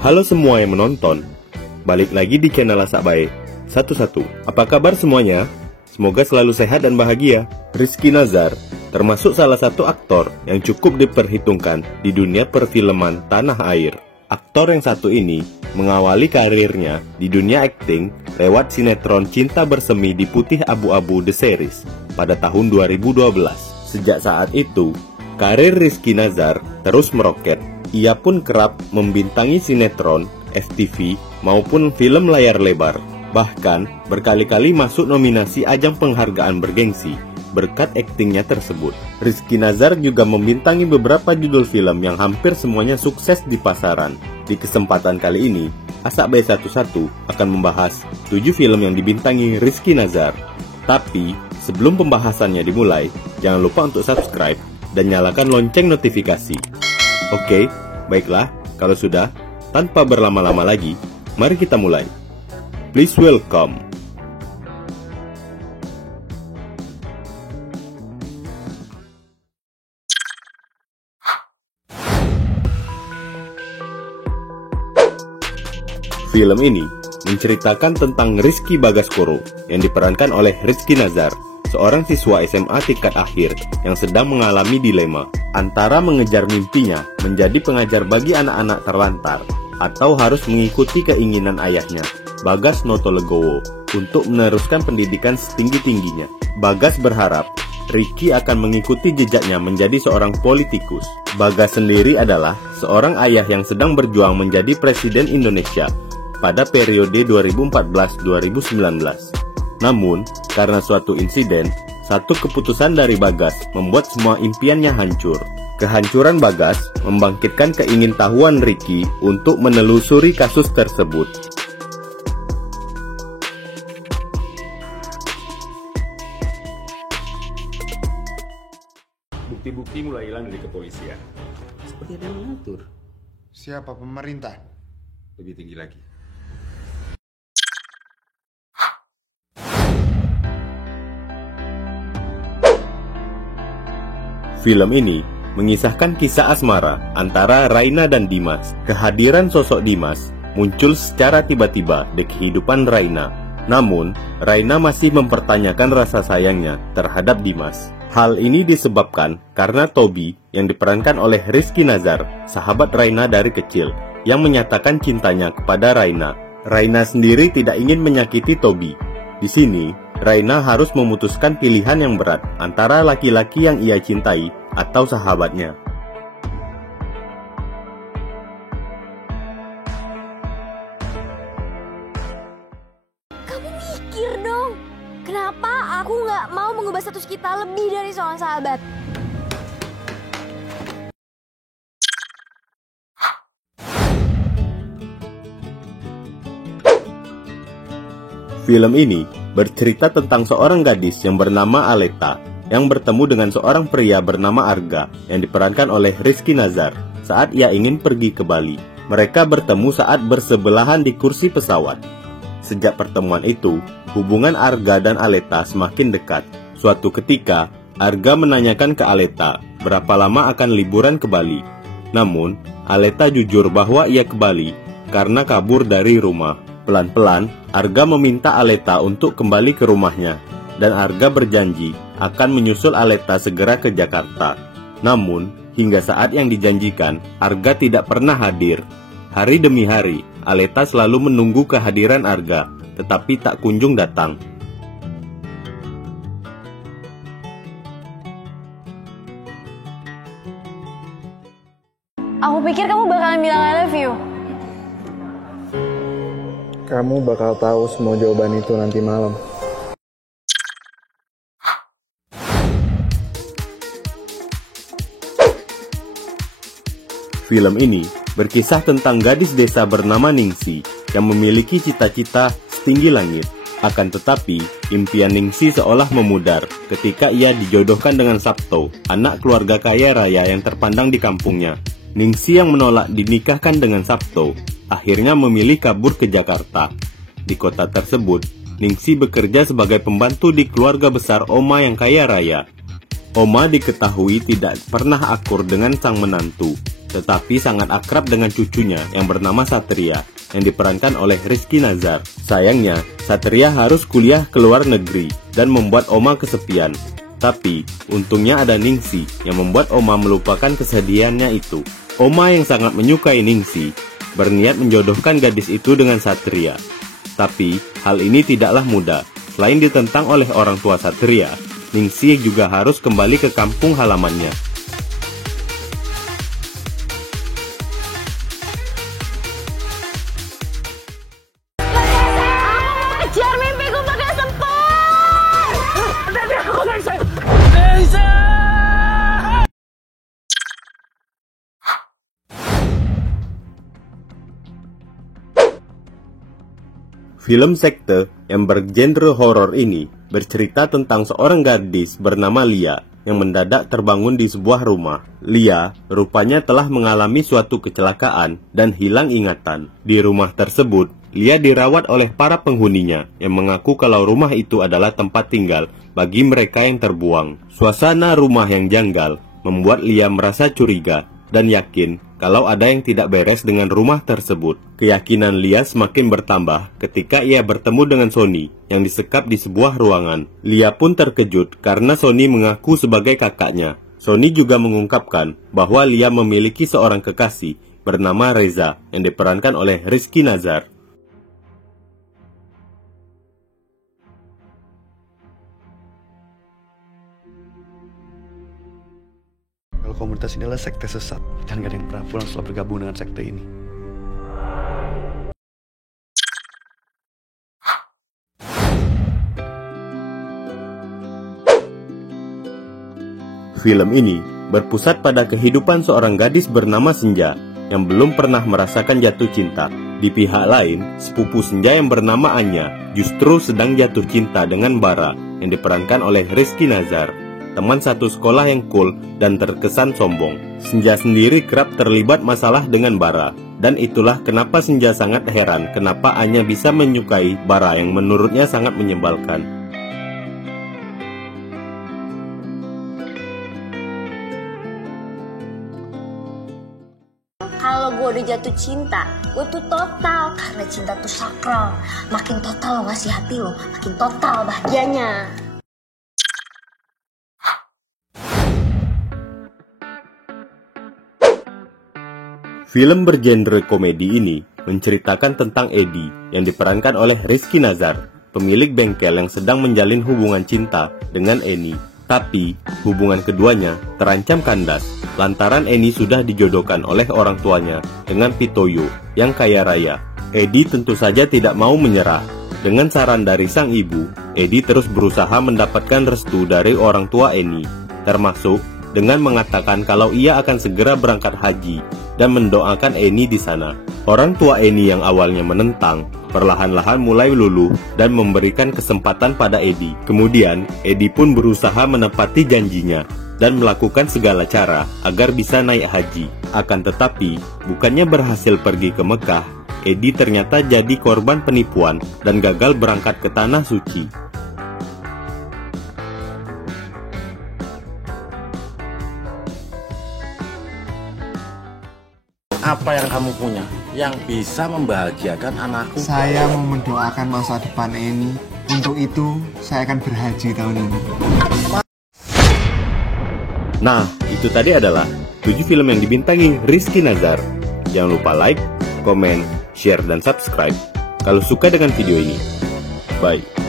Halo semua yang menonton, balik lagi di channel Asak Bae. Satu-satu, apa kabar semuanya? Semoga selalu sehat dan bahagia. Rizky Nazar termasuk salah satu aktor yang cukup diperhitungkan di dunia perfilman tanah air. Aktor yang satu ini mengawali karirnya di dunia akting lewat sinetron Cinta Bersemi di Putih Abu-Abu The Series pada tahun 2012. Sejak saat itu, karir Rizky Nazar terus meroket. Ia pun kerap membintangi sinetron, FTV, maupun film layar lebar. Bahkan, berkali-kali masuk nominasi ajang penghargaan bergengsi berkat aktingnya tersebut. Rizky Nazar juga membintangi beberapa judul film yang hampir semuanya sukses di pasaran. Di kesempatan kali ini, Asak Bae 11 akan membahas 7 film yang dibintangi Rizky Nazar. Tapi, sebelum pembahasannya dimulai, jangan lupa untuk subscribe dan nyalakan lonceng notifikasi. Oke, baiklah, kalau sudah, tanpa berlama-lama lagi, mari kita mulai. Please welcome. Film ini menceritakan tentang Rizky Bagaskoro yang diperankan oleh Rizky Nazar, seorang siswa SMA tingkat akhir yang sedang mengalami dilema antara mengejar mimpinya menjadi pengajar bagi anak-anak terlantar atau harus mengikuti keinginan ayahnya, Bagas Notolegowo, untuk meneruskan pendidikan setinggi-tingginya. Bagas berharap Ricky akan mengikuti jejaknya menjadi seorang politikus. Bagas sendiri adalah seorang ayah yang sedang berjuang menjadi Presiden Indonesia pada periode 2014-2019. Namun, karena suatu insiden, satu keputusan dari Bagas membuat semua impiannya hancur. Kehancuran Bagas membangkitkan keingintahuan Ricky untuk menelusuri kasus tersebut. Bukti-bukti mulai hilang dari kepolisian. Seperti ada yang mengatur. Siapa pemerintah? Lebih tinggi lagi. Film ini mengisahkan kisah asmara antara Raina dan Dimas. Kehadiran sosok Dimas muncul secara tiba-tiba di kehidupan Raina. Namun, Raina masih mempertanyakan rasa sayangnya terhadap Dimas. Hal ini disebabkan karena Toby yang diperankan oleh Rizky Nazar, sahabat Raina dari kecil, yang menyatakan cintanya kepada Raina. Raina sendiri tidak ingin menyakiti Toby. Di sini, Raina harus memutuskan pilihan yang berat antara laki-laki yang ia cintai atau sahabatnya. Kamu mikir dong, kenapa aku nggak mau mengubah status kita lebih dari seorang sahabat? Film ini bercerita tentang seorang gadis yang bernama Aleta yang bertemu dengan seorang pria bernama Arga yang diperankan oleh Rizky Nazar saat ia ingin pergi ke Bali. Mereka bertemu saat bersebelahan di kursi pesawat. Sejak pertemuan itu, hubungan Arga dan Aleta semakin dekat. Suatu ketika, Arga menanyakan ke Aleta berapa lama akan liburan ke Bali. Namun, Aleta jujur bahwa ia ke Bali karena kabur dari rumah. Pelan-pelan, Arga meminta Aleta untuk kembali ke rumahnya, dan Arga berjanji akan menyusul Aleta segera ke Jakarta. Namun, hingga saat yang dijanjikan, Arga tidak pernah hadir. Hari demi hari, Aleta selalu menunggu kehadiran Arga, tetapi tak kunjung datang. Aku pikir kamu bakalan bilang I love you. Kamu bakal tahu semua jawaban itu nanti malam. Film ini berkisah tentang gadis desa bernama Ningsi yang memiliki cita-cita setinggi langit. Akan tetapi, impian Ningsi seolah memudar ketika ia dijodohkan dengan Sabto, anak keluarga kaya raya yang terpandang di kampungnya. Ningsi yang menolak dinikahkan dengan Sabto akhirnya memilih kabur ke Jakarta. Di kota tersebut, Ningsi bekerja sebagai pembantu di keluarga besar Oma yang kaya raya. Oma diketahui tidak pernah akur dengan sang menantu, tetapi sangat akrab dengan cucunya yang bernama Satria, yang diperankan oleh Rizky Nazar. Sayangnya, Satria harus kuliah ke luar negeri dan membuat Oma kesepian. Tapi, untungnya ada Ningsi yang membuat Oma melupakan kesedihannya itu. Oma yang sangat menyukai Ningsi, berniat menjodohkan gadis itu dengan Satria. Tapi, hal ini tidaklah mudah. Selain ditentang oleh orang tua Satria, Ningsi juga harus kembali ke kampung halamannya. Kejar mimpiku pakai sempur. Film sekte yang bergenre horor ini bercerita tentang seorang gadis bernama Lia yang mendadak terbangun di sebuah rumah. Lia rupanya telah mengalami suatu kecelakaan dan hilang ingatan. Di rumah tersebut, Lia dirawat oleh para penghuninya yang mengaku kalau rumah itu adalah tempat tinggal bagi mereka yang terbuang. Suasana rumah yang janggal membuat Lia merasa curiga dan yakin kalau ada yang tidak beres dengan rumah tersebut. Keyakinan Lia semakin bertambah ketika ia bertemu dengan Sony yang disekap di sebuah ruangan. Lia pun terkejut karena Sony mengaku sebagai kakaknya. Sony juga mengungkapkan bahwa Lia memiliki seorang kekasih bernama Reza yang diperankan oleh Rizky Nazar. Kalau komunitas ini adalah sekte sesat dan gak ada yang pernah pulang setelah bergabung dengan sekte ini. Film ini berpusat pada kehidupan seorang gadis bernama Senja yang belum pernah merasakan jatuh cinta. Di pihak lain, sepupu Senja yang bernama Anya justru sedang jatuh cinta dengan Bara yang diperankan oleh Rizky Nazar, teman satu sekolah yang cool dan terkesan sombong. Senja sendiri kerap terlibat masalah dengan Bara, dan itulah kenapa Senja sangat heran kenapa Anya bisa menyukai Bara yang menurutnya sangat menyebalkan. Kalau gue udah jatuh cinta, gue tuh total. Karena cinta tuh sakral. Makin total lo ngasih hati lo, makin total bahagianya. Film bergenre komedi ini menceritakan tentang Edi yang diperankan oleh Rizky Nazar, pemilik bengkel yang sedang menjalin hubungan cinta dengan Eni. Tapi, hubungan keduanya terancam kandas lantaran Eni sudah dijodohkan oleh orang tuanya dengan Pitoyo yang kaya raya. Edi tentu saja tidak mau menyerah. Dengan saran dari sang ibu, Edi terus berusaha mendapatkan restu dari orang tua Eni, termasuk dengan mengatakan kalau ia akan segera berangkat haji dan mendoakan Eni di sana. Orang tua Eni yang awalnya menentang, perlahan-lahan mulai luluh dan memberikan kesempatan pada Edi. Kemudian, Edi pun berusaha menepati janjinya dan melakukan segala cara agar bisa naik haji. Akan tetapi, bukannya berhasil pergi ke Mekah, Edi ternyata jadi korban penipuan dan gagal berangkat ke Tanah Suci. Apa yang kamu punya yang bisa membahagiakan anakku? Saya mau mendoakan masa depan Eni. Untuk itu, saya akan berhaji tahun ini. Nah, itu tadi adalah 7 film yang dibintangi Rizky Nazar. Jangan lupa like, komen, share, dan subscribe kalau suka dengan video ini. Bye.